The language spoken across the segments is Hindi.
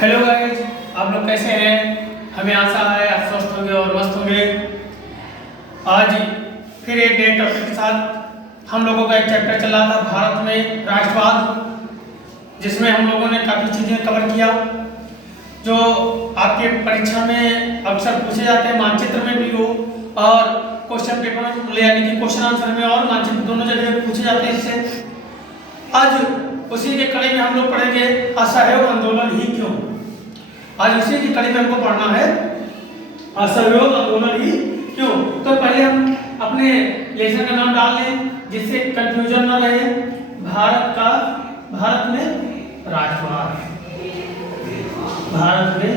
हेलो गाइस, आप लोग कैसे हैं? हमें आशा है आप स्वस्थ होंगे और मस्त होंगे। आज फिर एक नए टॉपिक के साथ हम लोगों का एक चैप्टर चल रहा था भारत में राष्ट्रवाद, जिसमें हम लोगों ने काफ़ी चीज़ें कवर किया जो आपके परीक्षा में अक्सर पूछे जाते हैं, मानचित्र में भी हो और क्वेश्चन पेपर ले यानी कि क्वेश्चन आंसर में और मानचित्र दोनों जगह पूछे जाते हैं। इससे आज उसी के कड़ी में हम लोग पढ़ेंगे असहयोग आंदोलन ही क्यों। आज उसी की कड़ी में हमको पढ़ना है असहयोग आंदोलन ही क्यों। तो पहले हम अपने लेसन का नाम डाल लें जिससे कंफ्यूजन न रहे। भारत में राष्ट्रवाद, भारत में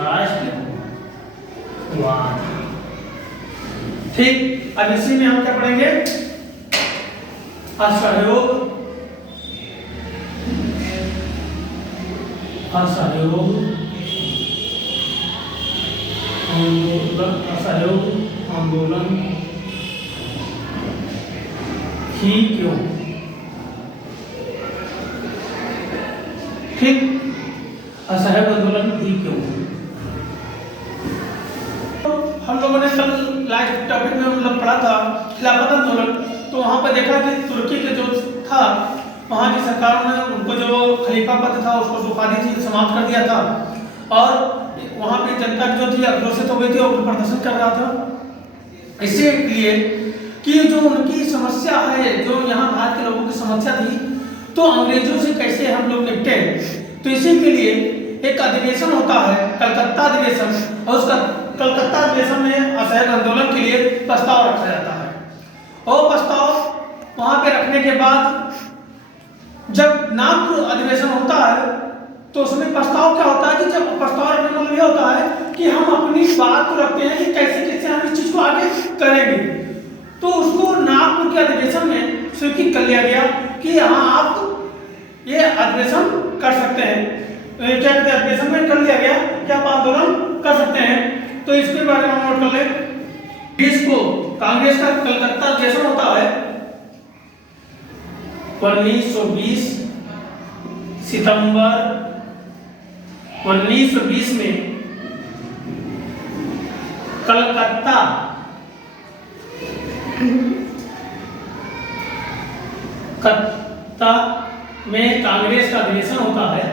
राष्ट्रवाद। ठीक, अब इसी में हम क्या पढ़ेंगे असहयोग आंदोलन ही क्यों। ठीक, असहयोग आंदोलन ही क्यों। हम लोगों ने कल लास्ट टॉपिक में मतलब पढ़ा था खिलाफत आंदोलन। तो वहां पर देखा कि तुर्की के जो था वहाँ की सरकार ने उनको जो खलीफा पद था उसको उपाधि थी समाप्त कर दिया था और वहाँ पे जनता जो थी आक्रोशित हो गई थी और प्रदर्शन कर रहा था। इसलिए कि जो उनकी समस्या है, जो यहाँ भारत के लोगों की समस्या थी, तो अंग्रेजों से कैसे हम लोग निपटे। तो इसी के लिए एक अधिवेशन होता है कलकत्ता अधिवेशन, और उसका कलकत्ता अधिवेशन में असहयोग आंदोलन के लिए प्रस्ताव रखा जाता है। और प्रस्ताव वहाँ पे रखने के बाद जब नागपुर अधिवेशन होता है तो उसमें प्रस्ताव क्या होता है कि जब प्रस्ताव रखने का मतलब ये होता है कि हम अपनी बात को रखते हैं कि कैसे कैसे हम इस चीज को आगे करेंगे। तो उसको नागपुर के अधिवेशन में स्वीकृत कर लिया गया कि हाँ आप ये अधिवेशन कर सकते हैं। क्या कहते हैं, अधिवेशन में कर लिया गया कि आप आंदोलन कर सकते हैं। तो इसके बारे में हम नोट कर लें। इसको कांग्रेस का कलकत्ता अधिवेशन होता है 1920 सितंबर 1920 में कलकत्ता में कांग्रेस का अधिवेशन होता है।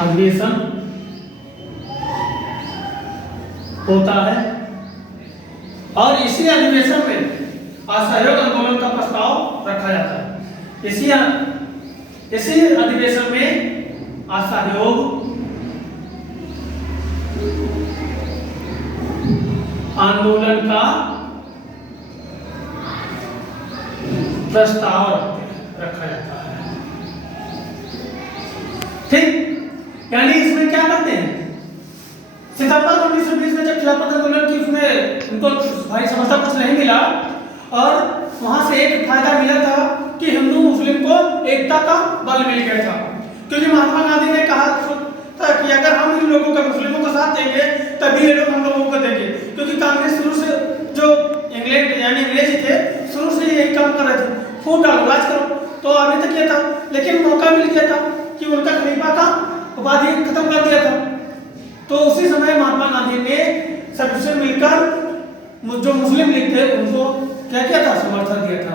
अधिवेशन होता है और इसी अधिवेशन में असहयोग आंदोलन का प्रस्ताव रखा जाता है। इसी अधिवेशन में असहयोग आंदोलन का प्रस्ताव रखा जाता है। ठीक, यानी इसमें क्या करते हैं, सितंबर 1920 में जब खिलाफत आंदोलन की उसमें उनको भाई समझता कुछ नहीं मिला और वहां से एक फायदा मिला था कि हिंदू मुस्लिम को एकता का बल मिल गया था। क्योंकि महात्मा गांधी ने कहा था कि अगर हम इन लोगों का मुस्लिमों का साथ देंगे तभी ये लोग हम लोगों को देंगे। क्योंकि कांग्रेस शुरू से जो इंग्लैंड यानी अंग्रेज थे शुरू से यही काम कर रहे थे, फूट डालो राज करो। तो अभी तक ये था, लेकिन मौका मिल गया था कि उनका खलीफा का उपाधि खत्म कर दिया था। तो उसी समय महात्मा गांधी ने सबसे मिलकर जो मुस्लिम लीग थे उनको क्या किया था, समर्थन दिया था।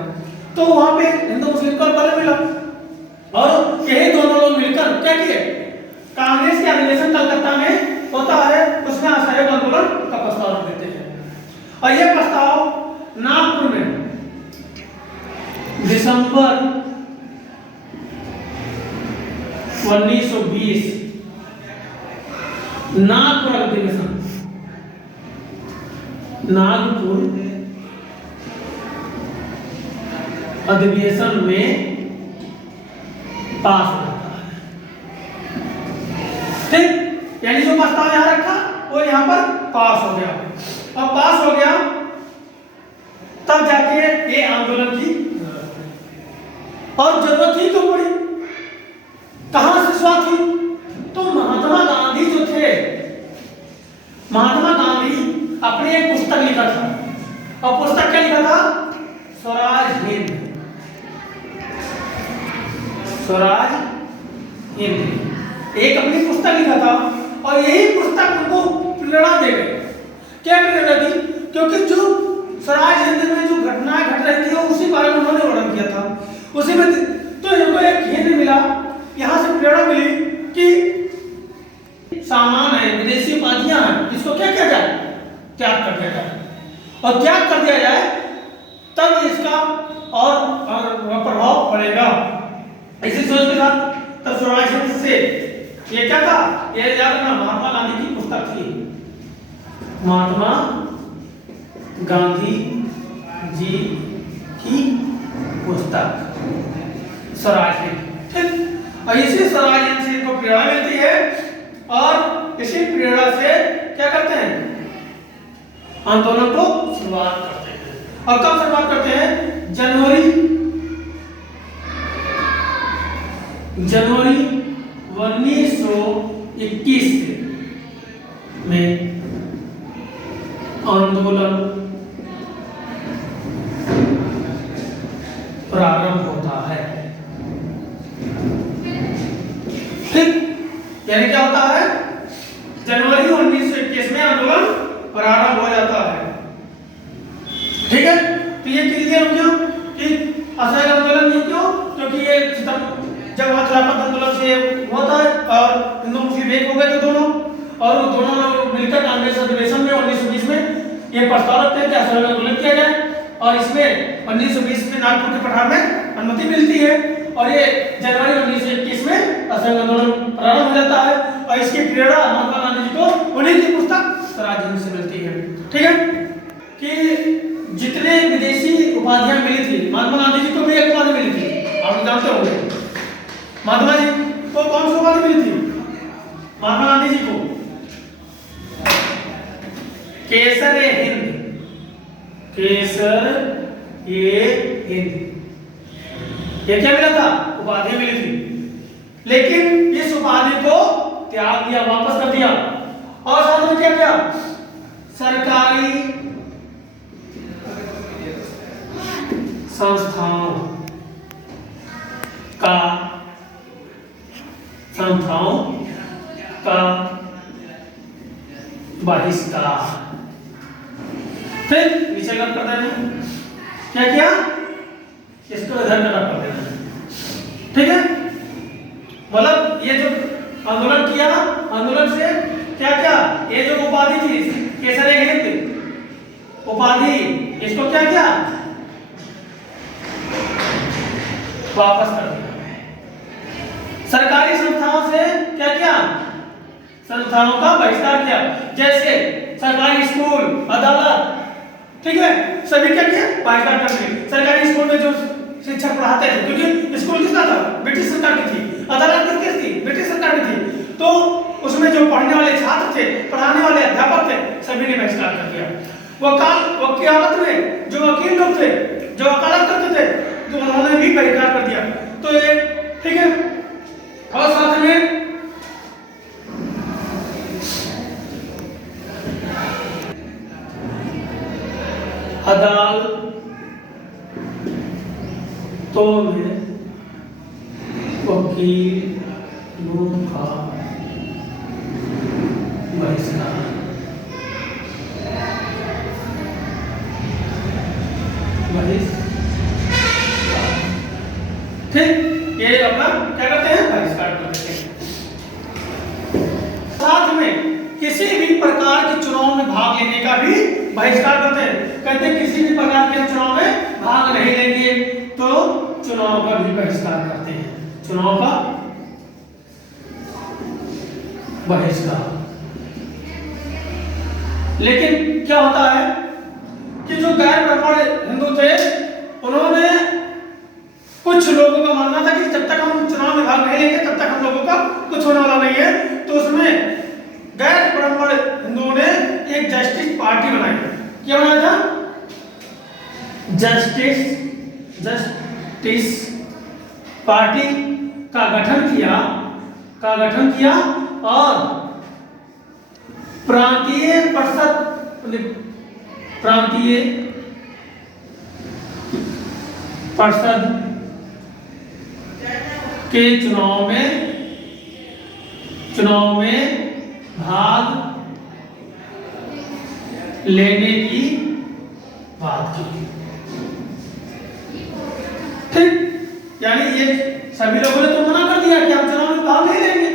तो वहां पे हिंदू मुस्लिम का बल मिला और यही दोनों लोग मिलकर क्या किए, कांग्रेस के अधिवेशन कलकत्ता में होता है उसमें असहयोग आंदोलन का प्रस्ताव रख देते हैं। और यह प्रस्ताव नागपुर में दिसंबर 1920 नागपुर अधिवेशन, नागपुर अधिवेशन में पास हो जाता है। ठीक, यानी जो प्रस्ताव यहां रखा वो यहां पर पास हो गया। अब पास हो गया तब जाके ये आंदोलन की और जरूरत ही क्यों पड़ी, कहां से शुरुआत हुई। तो महात्मा गांधी जो थे, महात्मा गांधी अपनी एक पुस्तक लिखा था और पुस्तक क्या लिखा था, स्वराज हिंद, स्वराज हिंद, एक अपनी पुस्तक लिखा था और यही पुस्तक उनको प्रेरणा दे गई। क्या प्रेरणा दी? क्योंकि जो स्वराज हिंद में जो घटनाएं घट रही थी उसी बारे में उन्होंने वर्णन किया था, उसी में तो इनको एक हिंद मिला, यहाँ से प्रेरणा मिली कि सामान है, विदेशी उपाधियां हैं, इसको क्या किया जाए? त्याग कर दिया जाए, और त्याग कर दिया जाए तब इसका और प्रभाव पड़ेगा। इसी सोच के साथ तब स्वराज हिंद से ये क्या था, ये याद रखना, महात्मा गांधी की पुस्तक थी, महात्मा गांधी जी की पुस्तक स्वराज हिंद। ठीक, और इसी स्वराज हिंद से इनको प्रेरणा मिलती है और इसी प्रेरणा से क्या करते हैं, आंदोलन को शुरुआत करते हैं। और कब शुरुआत करते हैं? जनवरी 1921 में आंदोलन प्रारंभ होता है। ठीक, यानी क्या होता है, जनवरी 1921 में आंदोलन प्रारंभ हो जाता है। ठीक है, तो ये क्लियर हो गया कि असहयोग आंदोलन नहीं क्यों, क्योंकि ये जब खिलाफत आंदोलन से हुआ था और हिंदू मुस्लिम एक हो गए थे दोनों, और दोनों लोग मिलकर कांग्रेस अधिवेशन में 1920 में ये प्रस्ताव रखते हैं कि असहयोग आंदोलन किया जाए, और इसमें 1920 में नागपुर के पठार में अनुमति मिलती है, और ये जनवरी 1921 में असहयोग आंदोलन प्रारंभ हो जाता है। और इसकी प्रेरणा महात्मा गांधी जी को उन्हीं की पुस्तक स्वराज हिंद से मिलती है। ठीक है, कि जितने विदेशी उपाधियां मिली थी, महात्मा गांधी जी को भी एक उपाधि मिली थी, आप जानते होंगे। महात्मा जी को कौन सी उपाधि मिली थी? महात्मा गांधी जी को केसर ए हिंद, केसर ए हिंद, ये क्या मिला था? उपाधि मिली थी, लेकिन इस उपाधि को त्याग दिया, वापस कर दिया, और साथ में क्या किया? सरकारी संस्थाओं का बहिष्कार। फिर नीचे कर देना, क्या किया? इसको इधर कर देना। ठीक है, मतलब ये जो आंदोलन किया, आंदोलन से क्या क्या, ये जो उपाधि थी केसर ए हिंद उपाधि, इसको क्या किया? वापस कर दिया। सरकारी संस्थाओं से क्या किया? संस्थाओं का बहिष्कार किया, जैसे सरकारी स्कूल, अदालत, ठीक है, सभी क्या किया? बहिष्कार कर दिए। सरकारी स्कूल में जो शिक्षक पढ़ाते थे, क्योंकि स्कूल किसका था? ब्रिटिश सरकार की थी। अदालत किसकी थी? ब्रिटिश सरकार की थी। तो उसमें जो पढ़ने वाले छात्र थे, पढ़ाने वाले अध्यापक थे, सभी ने बहिष्कार कर दिया। वकालत में जो वकील लोग थे, जो वकालत करते थे, तो उन्होंने भी बहिष्कार कर दिया। तो ये ठीक है, और साथ में अदालतों में वकीलों का बहिष्कार, ठीक, ये अपना क्या करते हैं? बहिष्कार करते हैं। साथ में किसी भी प्रकार के चुनाव में भाग लेने का भी बहिष्कार करते हैं। कहते हैं किसी भी प्रकार के चुनाव में भाग नहीं लेंगे तो चुनाव का भी बहिष्कार करते हैं, चुनाव का बहिष्कार। लेकिन क्या होता है कि जो गैर ब्राह्मण हिंदू थे, उन्होंने कुछ लोगों का मानना था कि जब तक हम चुनाव में भाग नहीं लेंगे तब तक हम लोगों का कुछ होने वाला नहीं है। तो उसमें गैर ब्राह्मण हिंदुओं ने एक जस्टिस पार्टी बनाई। क्या बनाया था? जस्टिस पार्टी का गठन किया और प्रांतीय परिषद के चुनाव में चुनाव में भाग लेने की बात की। ठीक, यानी ये सभी लोगों ने तो मना कर दिया कि हम चुनाव में भाग नहीं लेंगे,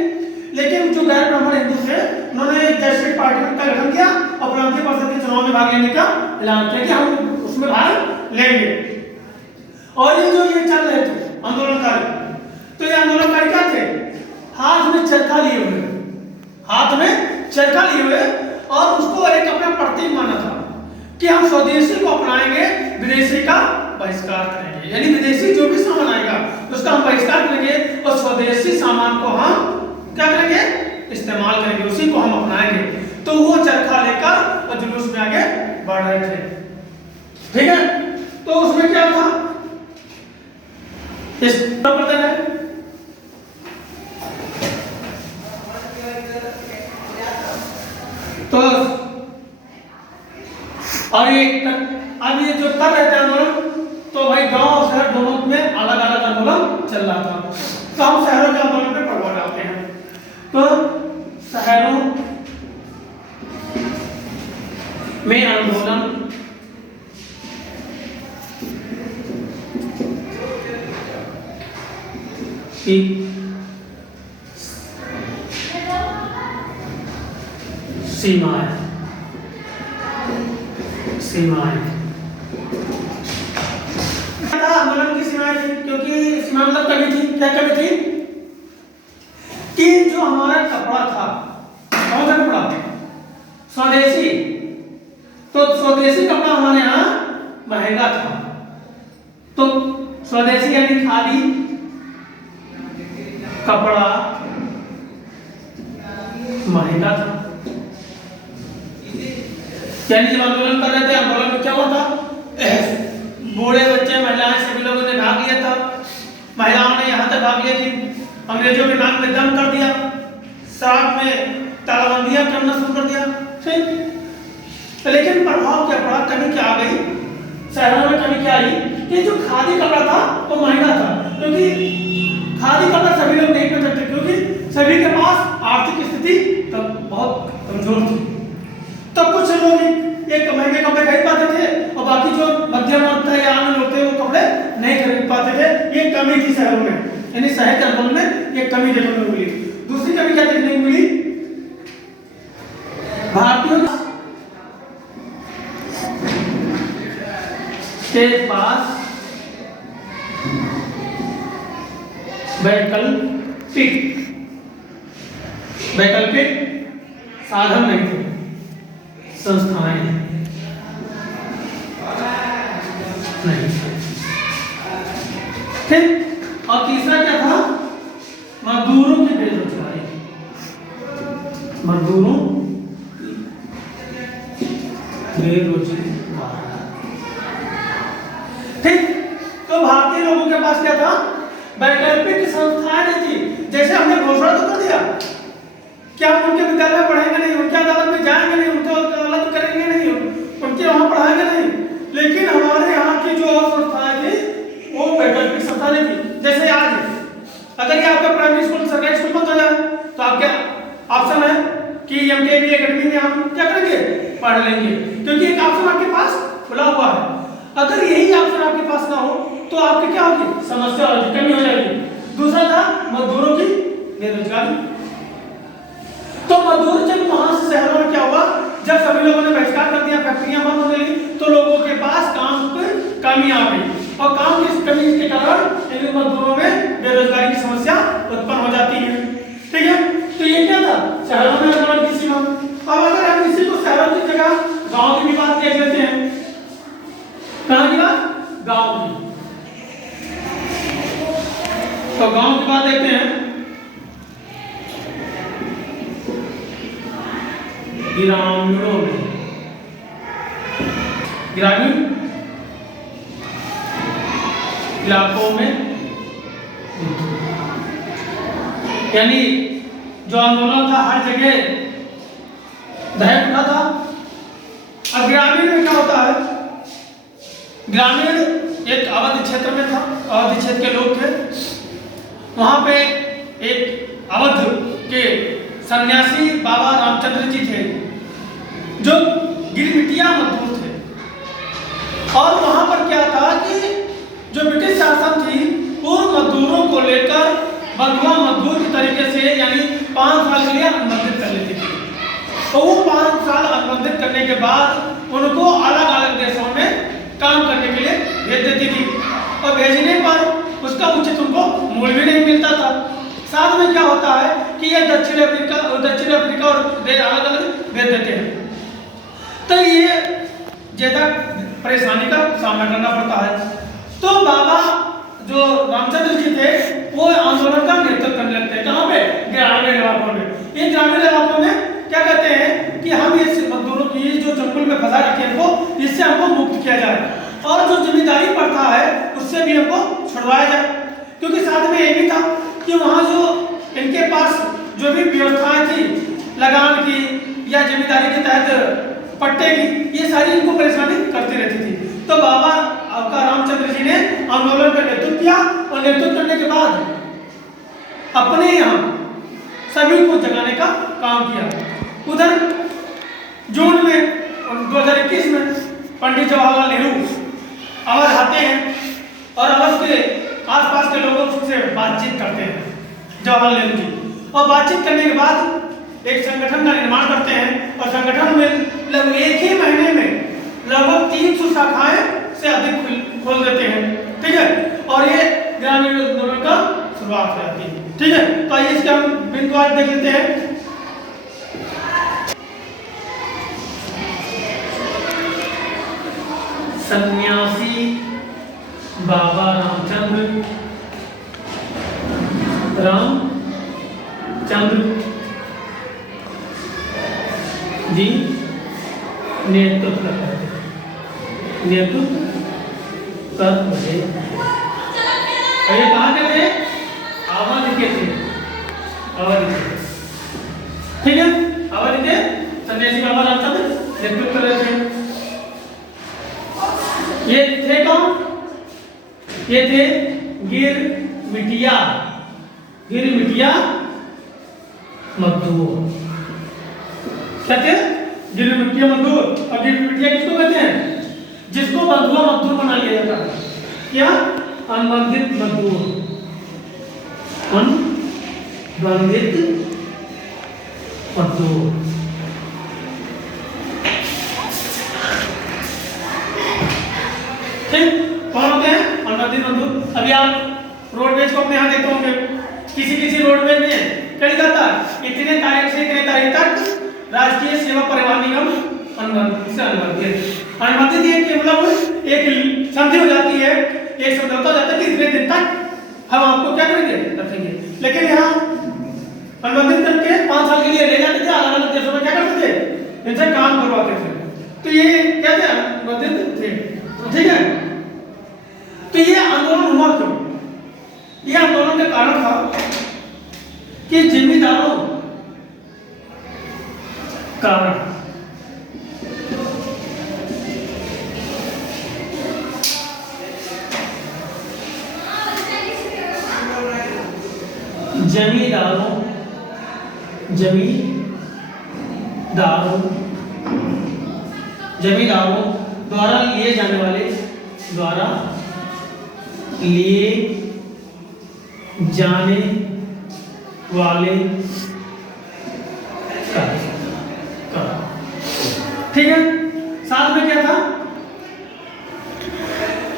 लेकिन जो गैर ब्राह्मण हिंदू थे उन्होंने जैसे पार्टी का गठन किया और प्रांतीय परिषद के चुनाव में भाग लेने का ऐलान किया कि हम उसमें भाग लेंगे। और ये जो ये चल रहे थे आंदोलनकारी, तो ये आंदोलनकारी क्या थे? हाथ में चरखा लिए हुए, हाथ में चरखा लिए हुए, और उसको एक अपना प्रतीक माना था कि हम स्वदेशी को अपनाएंगे, विदेशी का बहिष्कार करेंगे। यानी विदेशी जो भी सामान आएगा उसका हम बहिष्कार करेंगे और स्वदेशी सामान को हम क्या करेंगे? इस्तेमाल करेंगे, उसी को हम अपनाएंगे। तो वो चरखा लेकर और जुलूस में आगे बढ़ रहे थे। ठीक है, तो उसमें क्या था? इस पता है तो और ये अब ये जो कर रहे थे आंदोलन, तो भाई गांव और शहर दोनों में अलग अलग आंदोलन चल रहा था। तो हम शहरों के आंदोलन पे प्रभाव डालते हैं। तो शहरों में आंदोलन की सीमाएं आंदोलन की सीमाएं थी, क्योंकि सीमा मतलब कमी थी। क्या कमी थी? कि जो हमारा कपड़ा था, कौन सा कपड़ा? स्वदेशी। तो स्वदेशी कपड़ा हमारे यहाँ महंगा था। तो स्वदेशी यानी खादी कपड़ा महंगा था। यानी जब आंदोलन कर रहे थे, आंदोलन में क्या हुआ था? बूढ़े बच्चे महिलाएं सभी लोगों ने भाग लिया था। महिलाओं ने यहाँ तक भाग लिया कि अंग्रेजों के नाम पे दंड कर दिया, साथ में तालाबंदियां करना शुरू कर दिया। ठीक, लेकिन प्रभाव क्या पड़ा? कमी क्या आ गई शहरों में? कमी क्या आई कि जो खादी कपड़ा था वो महंगा था, क्योंकि खादी कपड़ा सभी लोग नहीं कर सकते, क्योंकि सभी के पास आर्थिक स्थिति तब बहुत कमजोर थी। तो कुछ लोग एक महंगे कपड़े खरीद पाते थे और बाकी जो मध्यम वर्ग था या आम लोग थे वो कपड़े नहीं खरीद पाते थे। ये कमी थी शहरों में, यानी शहर के आंदोलन में ये कमी देखने को मिली। दूसरी कमी क्या देखने को मिली? भारतीयों के पास वैकल्पिक साधन नहीं थे, संस्थाएं नहीं। ठीक, और तीसरा क्या था? मजदूरों की बेरोजगारी। मजदूरों बेरोजगारी। ठीक, तो भारतीय लोगों के पास क्या था? वैकल्पिक संस्थाएं नहीं थी। जैसे हमने घोषणा तो कर दिया कि हम उनके विद्यालय में पढ़ेंगे नहीं, उनके अदालत में जाएंगे नहीं, उनके अदालत करेंगे नहीं, उनके वहां पढ़ाएंगे नहीं, लेकिन हमारे यहाँ की जो और संस्थाएं थी वो वैकल्पिक संस्था नहीं थी। जैसे आज अगर ये आपका प्राइमरी स्कूल सरकारी स्कूल बंद हो जाए तो आपके ऑप्शन है कि एमकेबी एकेडमी में हम क्या करेंगे? पढ़ लेंगे, क्योंकि एक ऑप्शन आपके पास खुला हुआ है। अगर यही ऑप्शन आपके पास ना हो तो आपकी क्या होगी? समस्या होगी, कमी हो जाएगी। दूसरा था मजदूरों की बेरोजगारी। तो मजदूर जब वहां से शहरों में क्या हुआ? जब सभी लोगों ने बहिष्कार कर दिया, फैक्ट्रियां बंद होने लगी, तो लोगों के पास काम की कमी आ गई, और काम की कमी के कारण मजदूरों में बेरोजगारी की समस्या उत्पन्न हो जाती है। ठीक है, तो ये क्या था? शहरों में आंदोलन की सीमा। अब अगर हम इसी को शहरों की जगह गांव की भी बात देख लेते हैं। कहां की बात? गांव की। तो गांव की बात देखते हैं। ग्रामीणों में, ग्रामीण इलाकों में, यानी जो आंदोलन था हर जगह दहक उठा था। अब ग्रामीण में क्या होता है? ग्रामीण एक अवध क्षेत्र में था, अवध क्षेत्र के लोग थे। वहां पे एक अवध के सन्यासी बाबा रामचंद्र जी थे जो गिरमिटिया मजदूर थे। और वहां पर क्या था कि जो ब्रिटिश शासन थी वो मजदूरों को लेकर बंधुआ मजदूर की तरीके से यानी 5 साल के लिए अनुबंधित कर लेती थी। तो वो 5 साल अनुबंधित करने के बाद उनको अलग अलग देशों में काम करने के लिए भेज देती थी और भेजने पर उसका उचित उनको मूल्य भी नहीं मिलता था। साथ में क्या होता है कि ये दक्षिण अफ्रीका और देश अलग अलग भेज देते हैं, तो ये ज्यादा परेशानी का सामना करना पड़ता है। तो बाबा जो रामचंद्र जी थे वो आंदोलन का नेतृत्व करने लगते हैं। कहाँ पे? ग्रामीण इलाकों में। ये ग्रामीण इलाकों में क्या कहते हैं कि हम इस मजदूरों की जो जंगल में फंसा रखे हैं इनको, इससे हमको मुक्त किया जाए और जो जिम्मेदारी प्रथा है उससे भी हमको छुड़वाया जाए। क्योंकि साथ में ये भी था कि वहाँ जो इनके पास जो भी व्यवस्थाएं थी लगान की या जिम्मेदारी के तहत पट्टे की, ये सारी इनको परेशानी करती रहती थी। तो बाबा आपका रामचंद्र जी ने आंदोलन का नेतृत्व किया और नेतृत्व करने के बाद अपने यहाँ सभी को जगाने का काम किया। उधर जून में 2021 में पंडित जवाहरलाल नेहरू अवध आते हैं और अवध के आसपास के लोगों से बातचीत करते हैं जवाहरलाल नेहरू जी, और बातचीत करने के बाद एक संगठन का निर्माण करते हैं और संगठन में लगभग एक ही महीने में लगभग 300 शाखाएं से अधिक खोल देते हैं। ठीक है, और ये ग्रामीण आंदोलन का शुरुआत हो जाती है। ठीक है, तो आइए इसके हम बिंदुवार देख लेते हैं। सन्यासी बाबा रामचंद्र जी नेतृत्व कर रहे और ये कहाँ के थे? अवध के थे। ठीक है, अवध के सन्यासी बाबा रामचंद्र नेतृत्व कर रहे थे। ये थे कौन? ये थे गिरमिटिया मजदूर। क्या थे? गिरमिटिया मजदूर। और गिरमिटिया किसको कहते हैं? जिसको बंधुआ मजदूर बना लिया जाता है। क्या? अनुबंधित मजदूर। अनुबंधित मजदूर। ठीक, कौन होते हैं? अनुबंधित मजदूर। अभी आप रोडवेज को अपने यहाँ देखते होंगे, किसी रोडवेज में क्या लिखा था? इतने तारीख से इतने तारीख तक राष्ट्रीय सेवा परिवहन निगम अनुबंधित ये कि मतलब एक संधि हो जाती है, एक समझौता हो जाता है कि इतने दिन तक हम आपको क्या करेंगे, रखेंगे। लेकिन यहाँ अनुबंधित करके 5 साल के लिए ले जाते थे, अलग अलग देशों में क्या करते थे? इनसे काम करवाते थे। तो ये क्या थे? अनुबंधित थे। ठीक है, तो ये आंदोलन हुआ क्यों? ये आंदोलन का कारण था कि जिम्मेदारों कारण जमींदारों द्वारा लिए जाने वाले कर। ठीक है, साथ में क्या था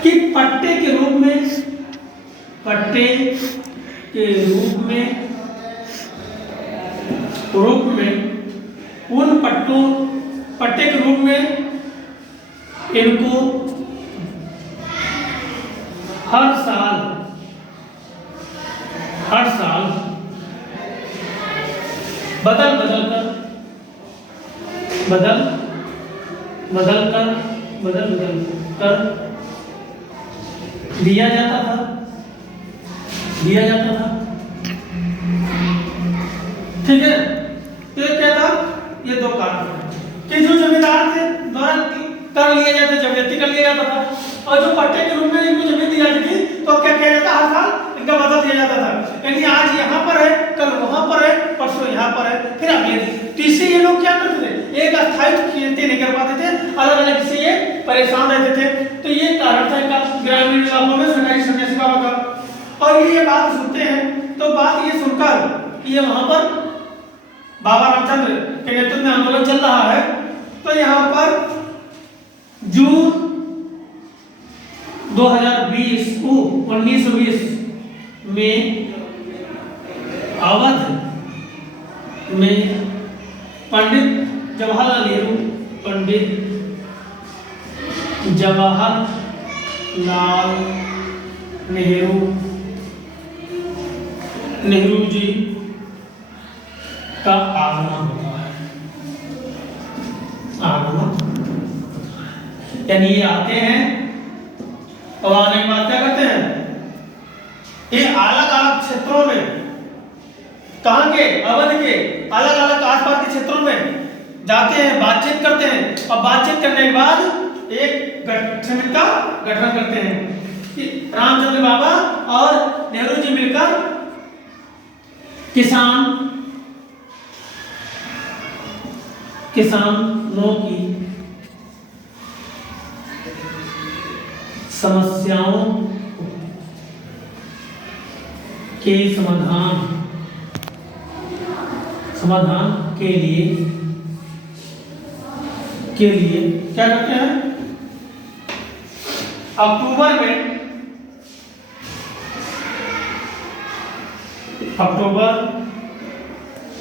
कि पट्टे के रूप में उन पट्टे के रूप में इनको हर साल बदल कर दिया जाता था। ठीक है, तो क्या था? ये दो कारण कि जो जमींदार थे द्वारा कर लिया जाता, जबरदस्ती कर लिया जाता था, और जो पट्टे के रूप में इनको जमीन दी जाती थी तो क्या किया जाता? हर साल इनका बदल दिया जाता था। यानी आज यहाँ पर है, कल वहां पर है, परसों यहाँ पर है। फिर आप ये, तो इससे ये लोग क्या करते थे, एक अस्थायी खेती नहीं कर पाते थे, अलग अलग इससे ये परेशान रहते थे। तो ये कारण था इनका ग्रामीण इलाकों में सरकारी सन्यासी बाबा का। और ये बात सुनते हैं तो बात ये सुनकर ये वहां पर बाबा रामचंद्र के नेतृत्व में आंदोलन चल रहा है, तो यहाँ पर जून 1920 में अवध में पंडित जवाहरलाल नेहरू जी का आगमन होता है। आगमन यानी ये आते हैं और आने के बाद क्या करते हैं, ये अलग अलग क्षेत्रों में, कहाँ के, अवध के अलग अलग आसपास के क्षेत्रों में जाते हैं, बातचीत करते हैं और बातचीत करने के बाद एक गठन का गठन करते हैं कि रामचंद्र बाबा और नेहरू जी मिलकर किसानों की समस्याओं के समाधान के लिए क्या करते हैं, अक्टूबर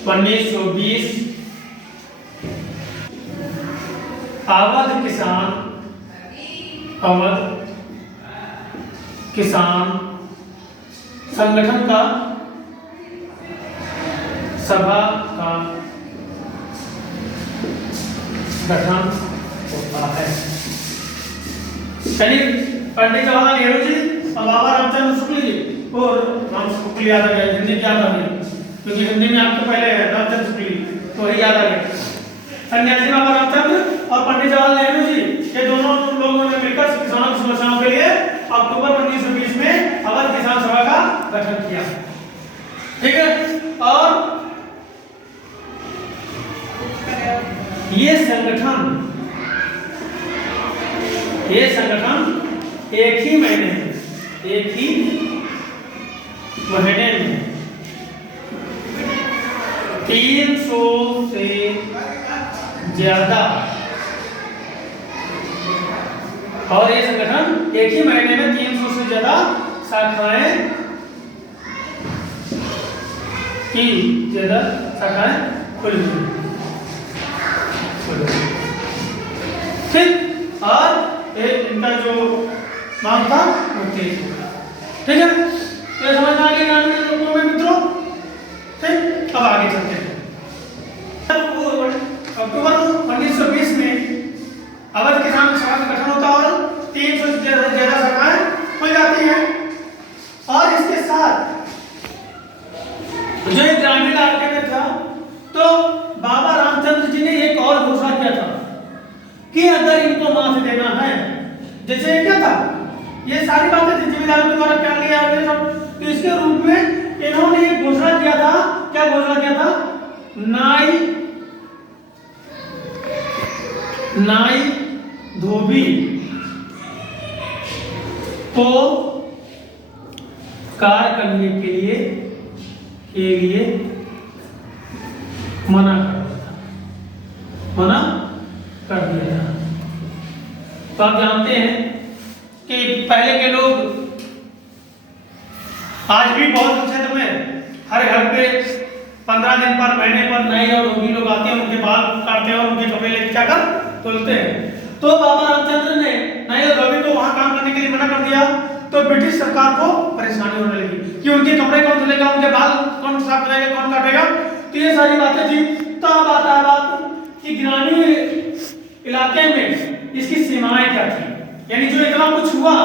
1920 अवध किसान संगठन का सभा का गठन होता है। पंडित जवाहरलाल नेहरू जी और बाबा रामचंद्र शुक्ल जी और नाम शुक्ल याद आ गया, हिंदी याद आ गई क्योंकि हिंदी में आपको पहले है रामचंद्र शुक्ल तो वही याद आ गया। सन्यासी बाबा रामचंद्र और पंडित जवाहरलाल नेहरू जी ये दोनों लोगों ने मिलकर किसानों की समस्याओं के लिए अक्टूबर 1920 में अवध किसान सभा का गठन किया। ठीक है, और ये संगठन एक ही महीने में 300 से ज्यादा, और ये संगठन एक ही महीने में 300 से ज्यादा शाखाएं खुली। ठीक, और इनका जो नाम था मुक्ति। ठीक है, तो ये समझ में आ गया ग्रामीण लोगों में मित्रों। ठीक, अब आगे चलते हैं। अक्टूबर 1920 में अवध किसान सभा का गठन होता है और 300 से ज्यादा शाखाएं खुल जाती हैं। और इसके साथ जो एक ग्रामीण इलाके में था, तो बाबा रामचंद्र जी ने एक और घोषणा किया था कि अगर इनको माफ देना है, जैसे क्या था, ये सारी बातें जिम्मेदारी के द्वारा कर लिया है सब, तो इसके रूप में इन्होंने एक घोषणा किया था। क्या घोषणा किया था? नाई धोबी को कार्य करने के लिए मना कर दिया था। तो आप जानते हैं कि पहले के लोग आज भी बहुत क्षेत्र में हर घर पे 15 दिन पर, महीने पर नए और रोगी लोग आते हैं, उनके बाल काटते हैं और उनके कपड़े लेके जाकर धुलते हैं। तो बाबा रामचंद्र ने नए और रोगी को वहां काम करने के लिए मना कर दिया। तो ब्रिटिश सरकार को परेशानी होने लगी कि उनके कपड़े कौन धुलेगा, उनके बाल कौन साफ करेगा, कौन काटेगा। तो ये सारी बातें थी। तो अब आता है बात कि ग्रामीण इलाके में इसकी सीमाएं क्या थी, यानी जो इतना कुछ हुआ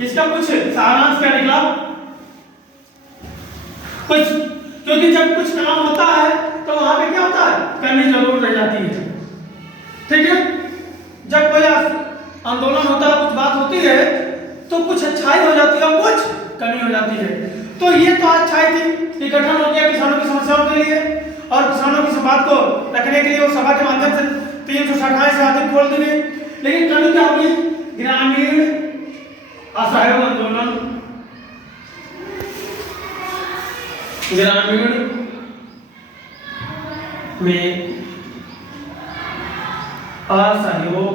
इसका कुछ सारांश क्या निकला कुछ, क्योंकि जब कुछ काम होता है तो वहां पे क्या होता है, कमी जरूर रह जाती है। ठीक है, जब कोई आंदोलन होता है, कुछ बात होती है तो कुछ अच्छाई हो जाती है और कुछ कमी हो जाती है। तो ये तो अच्छाई थी कि गठन हो गया किसानों की समस्याओं के लिए। और किसानों की बात को रखने के लिए वो सभा के माध्यम से 300 शाखाएं से अधिक खोल दी गई। लेकिन कमी क्या हुई? ग्रामीण असहयोग आंदोलन, ग्रामीण में असहयोग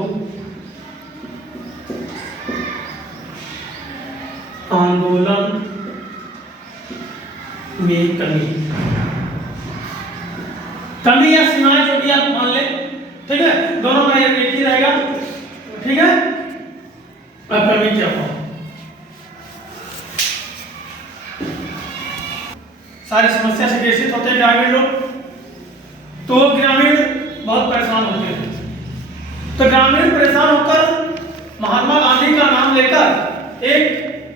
आंदोलन में कमी या सीमाएं जो भी आप मान ले, ठीक है, दोनों का एक ही रहेगा, ठीक है। अब कमी क्या हो? सारी समस्या से ग्रसित होते हैं ग्रामीण लोग, तो ग्रामीण बहुत परेशान होते हैं। तो ग्रामीण परेशान होकर महात्मा गांधी का नाम लेकर एक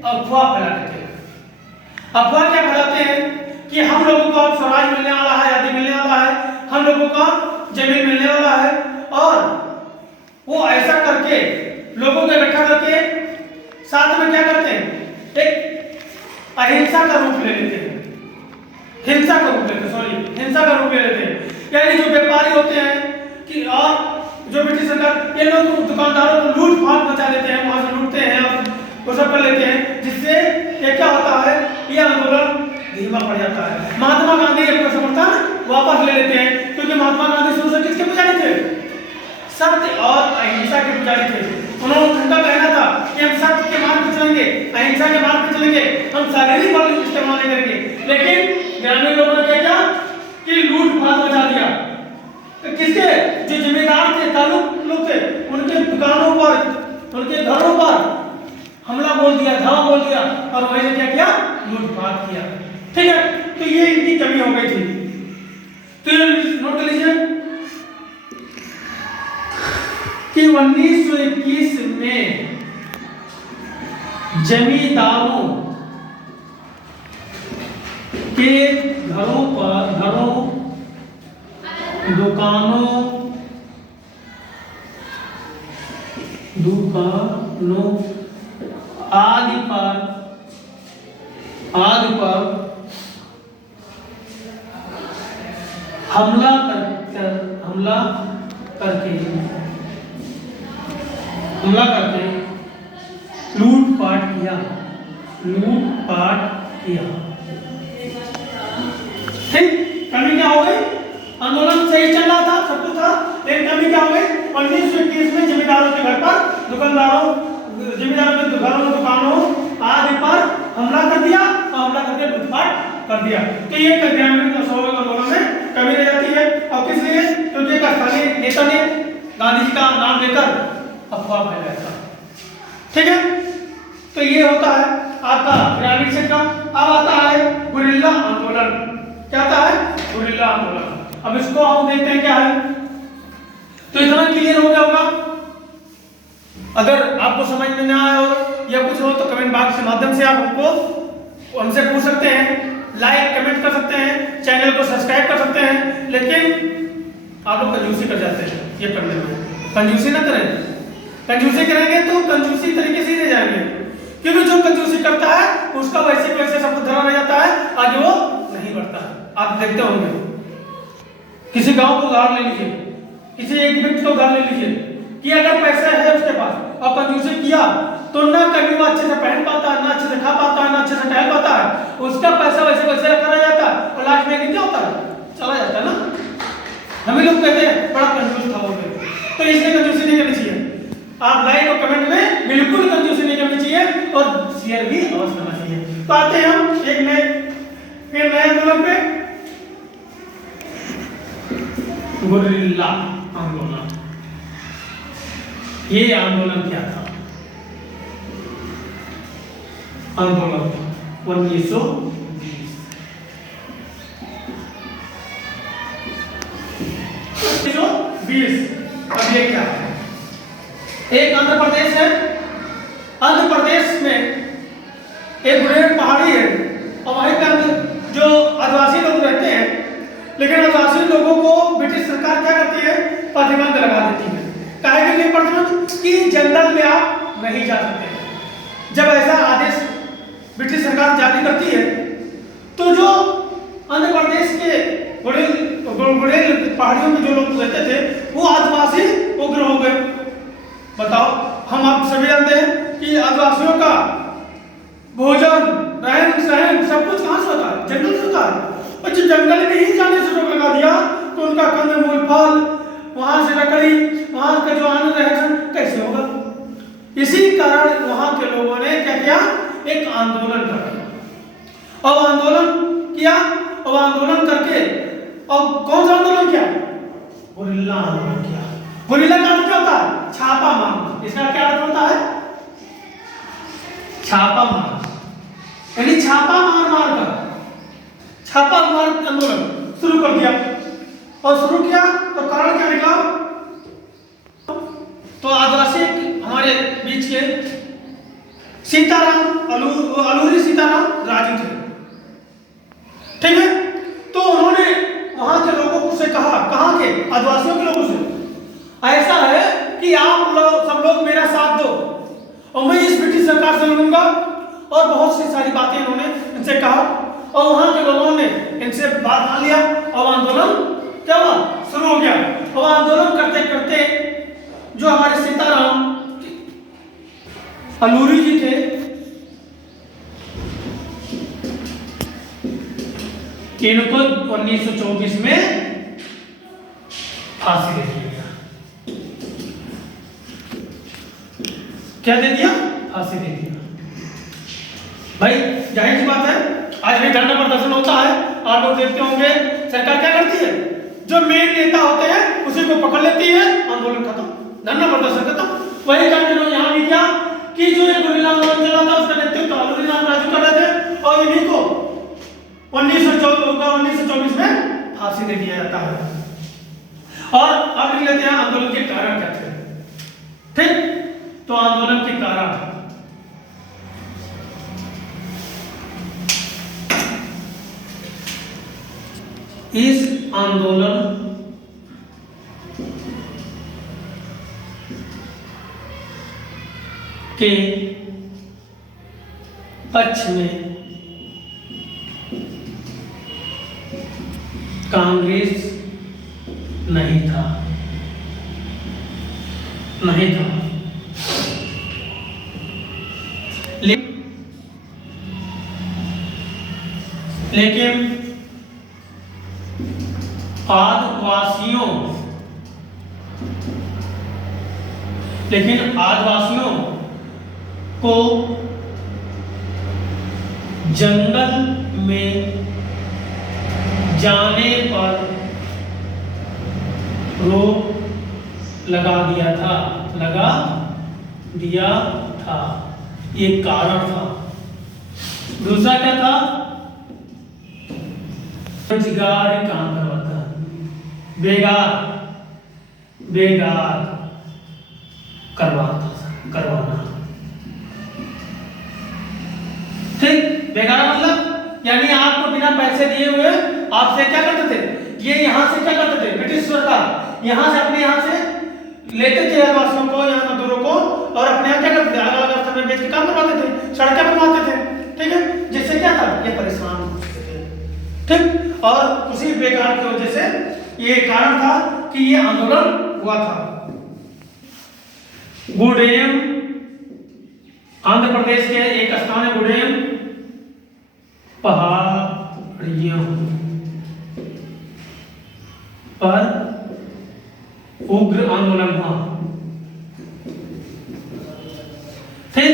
अफवाह फैलाते थे। अफवाह क्या फैलाते हैं कि हम लोगों को अब स्वराज मिलने वाला है, आजादी मिलने वाला है, हम लोगों का जमीन मिलने वाला है, और वो ऐसा करके लोगों को इकट्ठा करके साथ में क्या करते हैं, एक अहिंसा का रूप ले लेते हैं, हिंसा का रूप लेते हैं, सॉरी हिंसा का रूप ले लेते हैं। यानी जो व्यापारी होते हैं कि और जो ब्रिटिश सरकार, ये लोग दुकानदारों को लूट फाट मचा लेते हैं, वहां से लूटते हैं और वो सब कर लेते हैं, जिससे ये क्या होता है, ये आंदोलन धीमा पड़ जाता है। महात्मा गांधी अपना समर्थन वापस ले लेते हैं, क्योंकि महात्मा गांधी शुरू से किसके पुजारी थे? सत्य और अहिंसा के पुजारी थे। उनका कहना था कि हम सत्य के मार्ग पर चलेंगे, अहिंसा के मार्ग पर चलेंगे, हम शारीरिक बल इस्तेमाल नहीं करेंगे। लेकिन ग्रामीण लोगों ने क्या किया कि लूट फाट मचा दिया। तो किसके? जो जिम्मेदार थे, ताल्लुक लोग थे, उनके दुकानों पर, उनके घरों पर हमला बोल दिया, धावा बोल दिया, और वहीं से क्या किया? लूटपाट किया, ठीक है। तो ये इनकी कमी हो गई थी। तो नोट कर लीजिए कि 1921 में जमींदारों के घरों दुकानों आदि पर हमला करके लूटपाट किया। ठीक, कमी क्या हो गई? आंदोलन सही चल रहा था, सब कुछ था, लेकिन कमी क्या हो गई? 1921 में जमींदारों के घर पर, जमींदारों के घरों, दुकानों आदि पर हमला कर दिया, और हमला करके लूटपाट कर दिया। तो ये ग्रामीण असहयोग आंदोलन में कमी रह जाती है। और किस लिए? क्योंकि एक स्थानीय नेता ने गांधी जी का नाम लेकर अफवाह फैलाया था, ठीक है। तो ये होता है आपका ग्रामीण क्षेत्र। अब आता है गुरिल्ला आंदोलन। क्या आता है? गुरिल्ला आंदोलन। अब इसको हम देखते हैं क्या है। तो इतना क्लियर हो गया होगा। अगर आपको समझ में ना आया हो या कुछ हो तो कमेंट बॉक्स के माध्यम से आप हमसे पूछ सकते हैं, लाइक कमेंट कर सकते हैं, चैनल को सब्सक्राइब कर सकते हैं। लेकिन आप लोग कंजूसी कर जाते हैं ये पढ़ने में। कंजूसी ना करें, कंजूसी करेंगे तो कंजूसी तरीके से ही रह जाएंगे, क्योंकि जो कंजूसी करता है उसका वैसे वैसे सब धरा रह जाता है, आज वो नहीं बढ़ता है। आप देखते होंगे, किसी गांव को उधार ले लीजिए, किसी एक व्यक्ति को उधार ले लीजिए कि अगर पैसा है उसके पास और कंजूसी किया तो ना कभी वो अच्छे से पहन पाता है, ना अच्छे से खा पाता है, ना अच्छे से टहल पाता है, उसका पैसा वैसे वैसे रखा रह जाता है और लास्ट में क्या होता है? चला जाता है ना। हमें लोग कहते हैं बड़ा कंजूस था वो, तो इसलिए कंजूसी नहीं करनी चाहिए। आप लाइक और कमेंट में बिल्कुल कंजूसी नहीं करनी चाहिए और शेयर भी अवश्य करना चाहिए। तो आते हैं हम एक नए आंदोलन पे, गुरिल्ला आंदोलन। ये आंदोलन क्या था? आंदोलन 1920। अब ये क्या है? एक आंध्र प्रदेश है। आंध्र प्रदेश में एक बुढ़ेर पहाड़ी है और वहीं पे जो आदिवासी लोग रहते हैं, लेकिन आदिवासी लोगों को ब्रिटिश सरकार क्या करती है? प्रतिबंध लगा देती है। काहे के लिए प्रतिबंध? कि जंगल में आप नहीं जा सकते। जब ऐसा आदेश ब्रिटिश सरकार जारी करती है तो जो आंध्र प्रदेश के बुलबुलेल पहाड़ियों में जो लोग रहते थे वो आदिवासी उग्र हो गए। बताओ, हम आप सभी जानते हैं कि आदिवासियों का भोजन, रहन सहन सब कुछ कहाँ से होता है? जंगल से होता है। और जब जंगल में ही जाने से रोक लगा दिया तो उनका कंदमूल फल, वहां से लकड़ी, वहां का जो आनंद रहन कैसे होगा? इसी कारण वहां के लोगों ने क्या किया? एक आंदोलन करा। और आंदोलन किया, और आंदोलन करके और कौन सा आंदोलन किया? गुरिल्ला आंदोलन किया। गुरिल्ला का अर्थ क्या होता है? छापा मारना। इसका क्या अर्थ होता है? छापा मार, यानी छापा मार मार कर छापा मार आंदोलन शुरू कर दिया। और शुरू किया तो कारण क्या निकला? तो आदिवासी हमारे बीच के सीताराम अलूरी सीताराम राजू थे, ठीक है। तो उन्होंने वहां के लोगों से कहा, कहां के? आदिवासियों के लोगों से, ऐसा है कि आप लोग सब लोग मेरा साथ दो और मैं इस ब्रिटिश सरकार से लड़ूंगा। और बहुत सी सारी बातें इन्होंने इनसे कहा और वहां के लोगों ने इनसे बात मान लिया और आंदोलन क्या हुआ? शुरू हो गया। और आंदोलन करते करते जो हमारे सीताराम अलूरी जी थे, इनको 1924 में फांसी दे दिया। क्या दे दिया? फांसी दे दिया। भाई जाहिर सी बात है, आज भी धरना प्रदर्शन होता है, आप लोग देखते होंगे सरकार क्या करती है? जो मेन नेता होते हैं उसी को पकड़ लेती है, आंदोलन खत्म, धरना प्रदर्शन खत्म। वही काम इन्होंने यहाँ भी किया कि जो ये गुरिल्ला आंदोलन चला था उसका नेतृत्व अलूरी नाम राजू कर रहे थे और इन्हीं को 1924 में फांसी दे दिया जाता है। और अब लिख लेते हैं आंदोलन के कारण क्या थे, ठीक। तो आंदोलन के कारण इस आंदोलन के पक्ष में कांग्रेस नहीं था। लेकिन आदिवासियों को जंगल में जाने पर रोक लगा दिया था। ये कारण था। दूसरा क्या था? रोजगार काम करवाता, बेगार करवाना, ठीक। बेगार मतलब यानी आपको बिना पैसे दिए हुए आपसे क्या करते थे? ये यहाँ से क्या करते थे? ब्रिटिश सरकार यहाँ से अपने यहाँ से लेते थे आदिवासियों को, यहाँ मजदूरों को, और अपने यहाँ क्या करते थे? अलग अलग स्थान में बेच के काम करवाते थे, सड़कें बनवाते थे, ठीक है। जिससे क्या था? ये परेशान होते थे, ठीक। और उसी बेकार की वजह से ये कारण था कि ये आंदोलन हुआ था। गुडेम आंध्र प्रदेश के एक स्थान है गुडेम, पहाड़ियों पर उग्र आंदोलन हुआ, ठीक।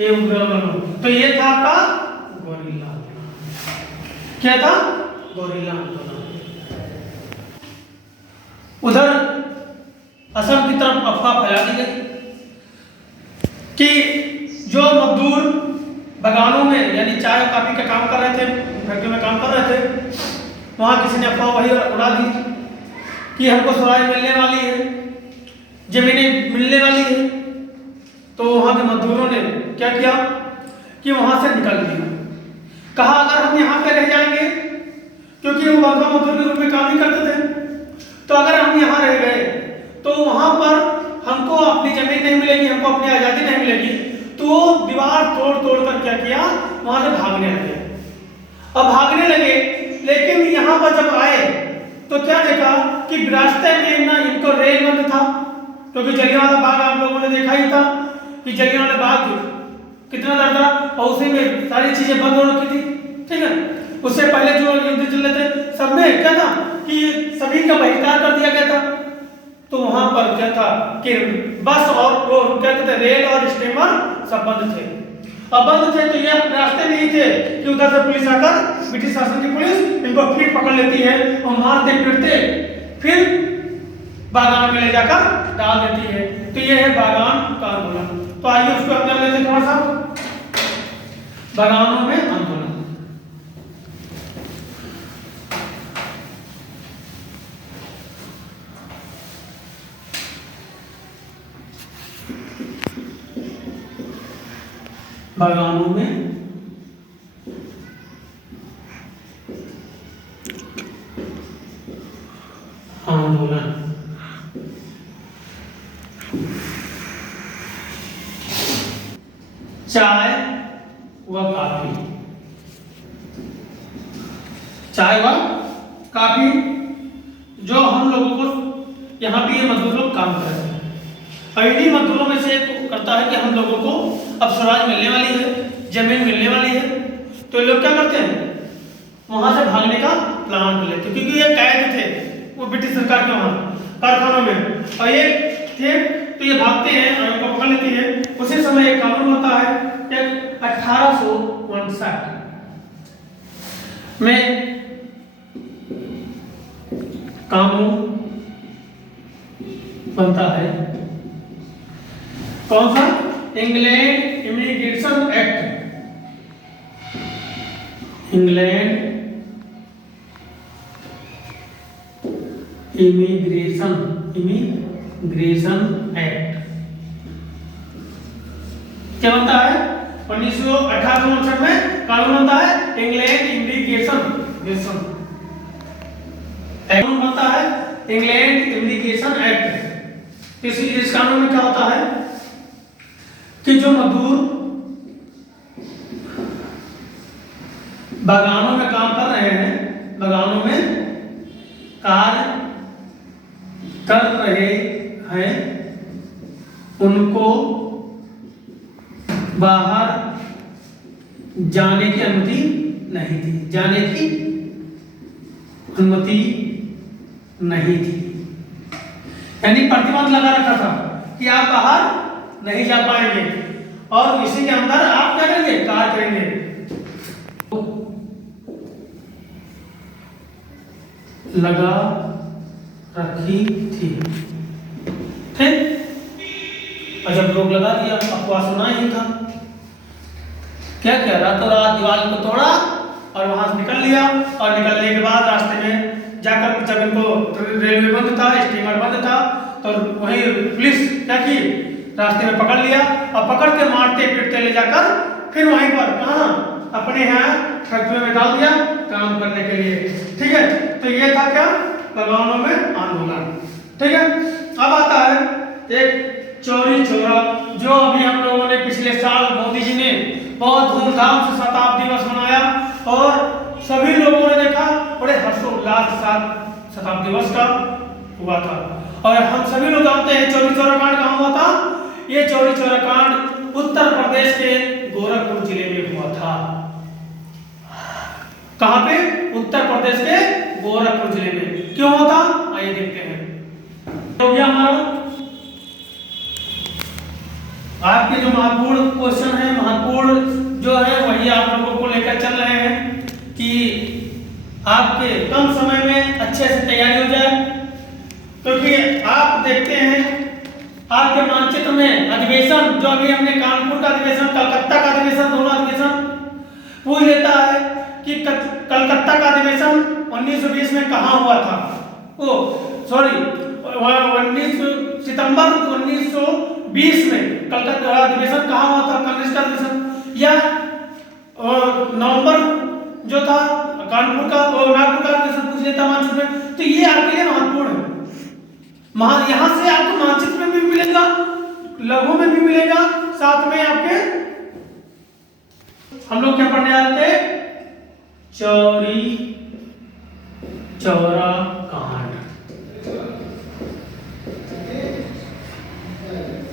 ये उग्र आंदोलन, तो ये था आपका गोरिल्ला आंदोलन। क्या था? गोरिल्ला आंदोलन। उधर असम की तरफ अफवाह फैला दी गई कि जो मजदूर बागानों में यानी चाय और कॉफी का काम कर रहे थे, फैक्ट्री में काम कर रहे थे, वहां किसी ने अफवाह वही उड़ा दी कि हमको सराय मिलने वाली है, जमीनें मिलने वाली है। तो वहां के मजदूरों ने क्या किया कि वहां से निकल दिया। कहा अगर हम यहाँ पे रह जाएंगे, क्योंकि वो बंधुआ मजदूर के रूप में काम ही करते थे, तो अगर हम यहाँ रह गए तो वहां पर हमको अपनी जमीन नहीं मिलेगी, हमको अपनी आजादी नहीं मिलेगी। तो दीवार तोड़ तोड़ कर क्या किया? वहां से भागने लगे। अब भागने लगे, लेकिन यहाँ पर जब आए तो क्या देखा कि रास्ते में ना इनको रेल बंद था, क्योंकि जलियांवाला बाग आप लोगों ने देखा ही था कि जलियांवाला बाग कितना डर था, और उसी में सारी चीजें बंद हो रखी थी, ठीक है। उससे पहले जो युद्ध चल रहे थे सब में क्या था कि सभी का बहिष्कार कर दिया गया था। तो वहां पर क्या था कि बस और वो क्या कहते हैं रेल और स्टीमर सब बंद थे। अब बंद थे तो ये रास्ते नहीं थे कि उधर से पुलिस आकर, ब्रिटिश शासन की पुलिस इनको फिर पकड़ लेती है और मारते पीटते फिर बागान में ले जाकर डाल देती है। तो ये है बागान का आंदोलन। तो आइए उसको अपना लेते थोड़ा सा, बागानों में आंदोलन। बागानों में आंदोलन। चाय व कॉफी, चाय व कॉफी जो हम लोगों को यहाँ पे ये मजदूर लोग काम कर रहे हैं, और इन्हीं मजदूरों में से एक करता है कि हम लोगों को अब स्वराज मिलने वाली है, जमीन मिलने वाली है। तो ये लोग क्या करते हैं, वहां से भागने का प्लान कर लेते, क्योंकि ये कैद थे वो ब्रिटिश सरकार के वहां कारखानों में, और ये थे तो ये भागते हैं और इनको पकड़ लेती है। उसी समय एक कानून होता है 1859 में कानून बनता है, कौन सा, England immigration act, England immigration act क्या बनता है 1958 में कानून बनता है इंग्लैंड इमिग्रेशन कानून बनता है इंग्लैंड इमिग्रेशन एक्ट। इस कानून में क्या होता है कि जो मजदूर बागानों में काम कर रहे हैं, बागानों में कार्य कर रहे हैं, उनको बाहर जाने की अनुमति नहीं थी, जाने की अनुमति नहीं थी, यानी प्रतिबंध लगा रखा था कि आप बाहर नहीं जा पाएंगे और इसी के अंदर आप क्या करेंगे, कार्य करेंगे। लगा रखी थी, ठीक। और जब रोक लगा दिया, अफवाह सुना ही था, क्या किया, रातों रात दीवार को तोड़ा और वहां से निकल लिया। और निकलने के बाद रास्ते में जाकर जब इनको रेलवे बंद था, स्टीमर बंद था, तो वही पुलिस क्या की, रास्ते में पकड़ लिया और पकड़ के मारते पीटते ले जाकर फिर वहीं पर कहाँ अपने यहाँ फैक्ट्री में डाल दिया काम करने के लिए, ठीक है। तो ये था क्या, बागानों में आंदोलन, ठीक है। अब आता है एक चौरी चौरा, जो अभी हम लोगों ने पिछले साल मोदी जी ने बहुत धूमधाम से शताब्दी दिवस मनाया और सभी लोगों ने देखा, बड़े हर्षोल्लास के साथ शताब्दी दिवस का हुआ था। और हम सभी लोग जानते हैं चौरी चौरा कांड कहाँ हुआ था। ये चौरी चौरा कांड उत्तर प्रदेश के गोरखपुर जिले में हुआ था। कहां पे, उत्तर प्रदेश के गोरखपुर जिले में। क्यों हुआ था, आइए देखते हैं। तो ये हमारा आपके जो महत्वपूर्ण क्वेश्चन है, महत्वपूर्ण जो है वही आप लोगों को लेकर चल रहे हैं कि आपके कम समय में अच्छे से तैयारी हो जाए। क्योंकि आप देखते हैं आपके मानचित्र में अधिवेशन, जो अभी हमने कानपुर का अधिवेशन, कलकत्ता का अधिवेशन, दोनों अधिवेशन पूछ लेता है कि कलकत्ता का अधिवेशन 1920 में कहाँ हुआ था। ओ सॉरी, 19 सितंबर 1920 में कलकत्ता अधिवेशन कहाँ हुआ था, कांग्रेस का अधिवेशन। या नवंबर जो था कानपुर का, नागपुर का अधिवेशन पूछ लेता मानचित्र में। तो ये आपके लिए महत्वपूर्ण है। यहाँ से आपको मानचित्र में भी मिलेगा, लघु में भी मिलेगा, साथ में आपके हम लोग क्या पढ़ने आ रहे थे, चौरी चौरा कांड।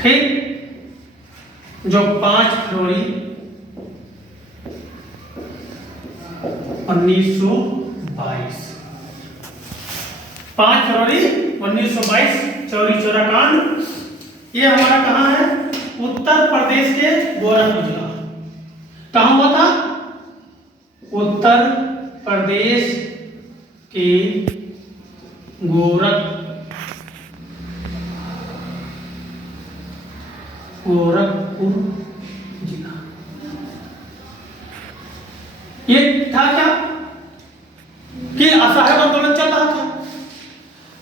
ठीक। जो 5 फरवरी 1922, 5 फरवरी 1922 चौरी चौरा कांड, ये हमारा कहाँ है? उत्तर प्रदेश के गोरखपुर जिला। कहाँ हुआ था? उत्तर प्रदेश के गोरखपुर जिला। ये था क्या कि असहयोग आंदोलन चल रहा था,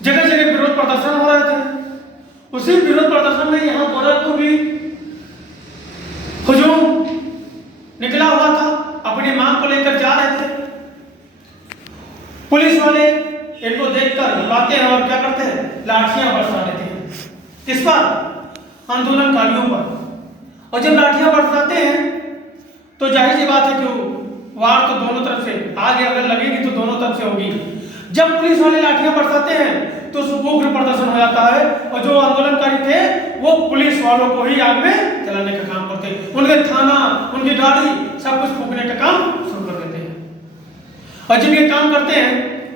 जगह जगह विरोध प्रदर्शन हो रहे थे। उसी विरोध प्रदर्शन में यहां गोरखपुर भी हुजूम निकला हुआ था, अपनी मांग को लेकर जा रहे थे। पुलिस वाले इनको देखकर बुलाते हैं और क्या करते हैं? लाठियां बरसा देते हैं। किस पर? आंदोलनकारियों पर। और जब लाठियां बरसाते हैं तो जाहिर सी बात है कि वार तो दोनों तरफ से, आगे अगर लगेगी तो दोनों तरफ से होगी। जब पुलिस वाले लाठियां बरसाते हैं तो उग्र प्रदर्शन हो जाता है, और जो आंदोलनकारी थे वो पुलिस वालों को ही आग में जलाने का काम करते हैं। उनके थाना, उनकी गाड़ी, सब कुछ फूंकने का काम शुरू कर देते हैं। और जब ये काम करते हैं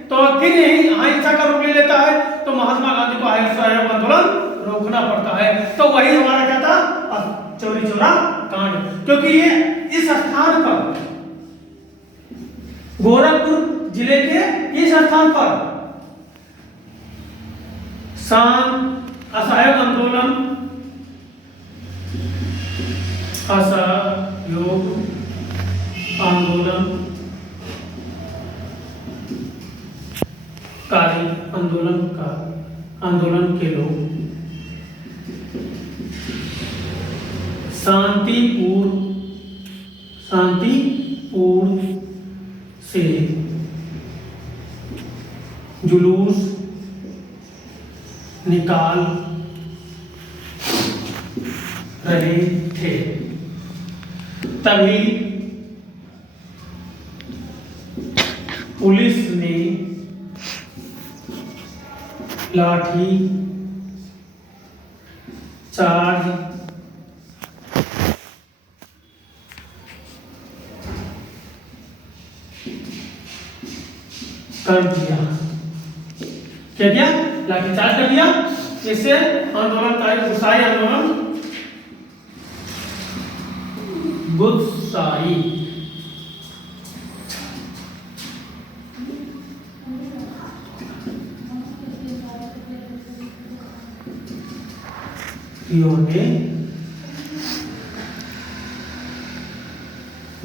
तो फिर यही अहिंसा का रूप ले लेता है, तो महात्मा गांधी को असहयोग आंदोलन रोकना पड़ता है। तो वही हमारा क्या था? चौरी चौरा कांड। क्योंकि ये इस स्थान पर, गोरखपुर जिले के इस स्थान पर असहयोग आंदोलन कारी आंदोलन के लोग शांतिपूर्ण से जुलूस निकाल रहे थे। तभी पुलिस ने लाठी चार्ज कर दिया। क्या किया? लाठीचार्ज कर दिया। इससे आंदोलनकारी गुस्साई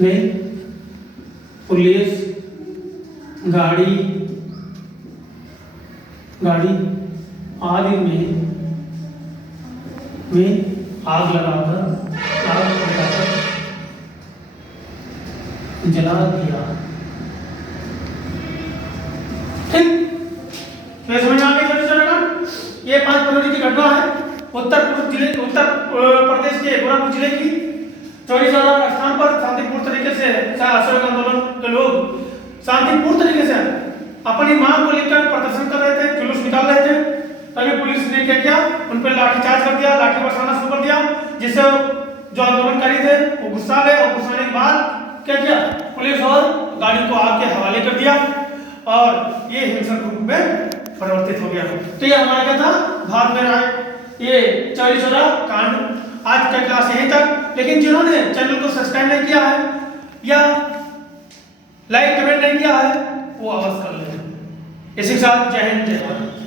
ने पुलिस गाड़ी आदि में आग लगाकर जला दिया। ठीक, तो समझ आ गई? ये 5 फरवरी की घटना है उत्तर प्रदेश के गोरखपुर जिले की। चौरी चौरा स्थान पर शांतिपूर्ण तरीके से असहयोग आंदोलन के लोग शांतिपूर्ण तरीके से अपनी मांग को लेकर प्रदर्शन कर रहे थे, जुलूस निकाल रहे थे। तभी पुलिस ने क्या किया? उन पर लाठीचार्ज कर दिया, लाठी बरसाना शुरू कर दिया, जिससे जो आंदोलनकारी थे वो गुस्सा गए, और गुस्साने के बाद क्या किया? पुलिस और गाड़ी को आग के हवाले कर दिया, और ये हिंसक रूप में परिवर्तित हो गया। तो ये हमारा क्या था? भारत में राय ये चौरी चौरा कांड। आज का क्लास यहीं तक। लेकिन जिन्होंने चैनल को सब्सक्राइब नहीं किया है या लाइक कमेंट नहीं किया है वो अवश्य कर लें। इसी के साथ जय हिंद जय भारत।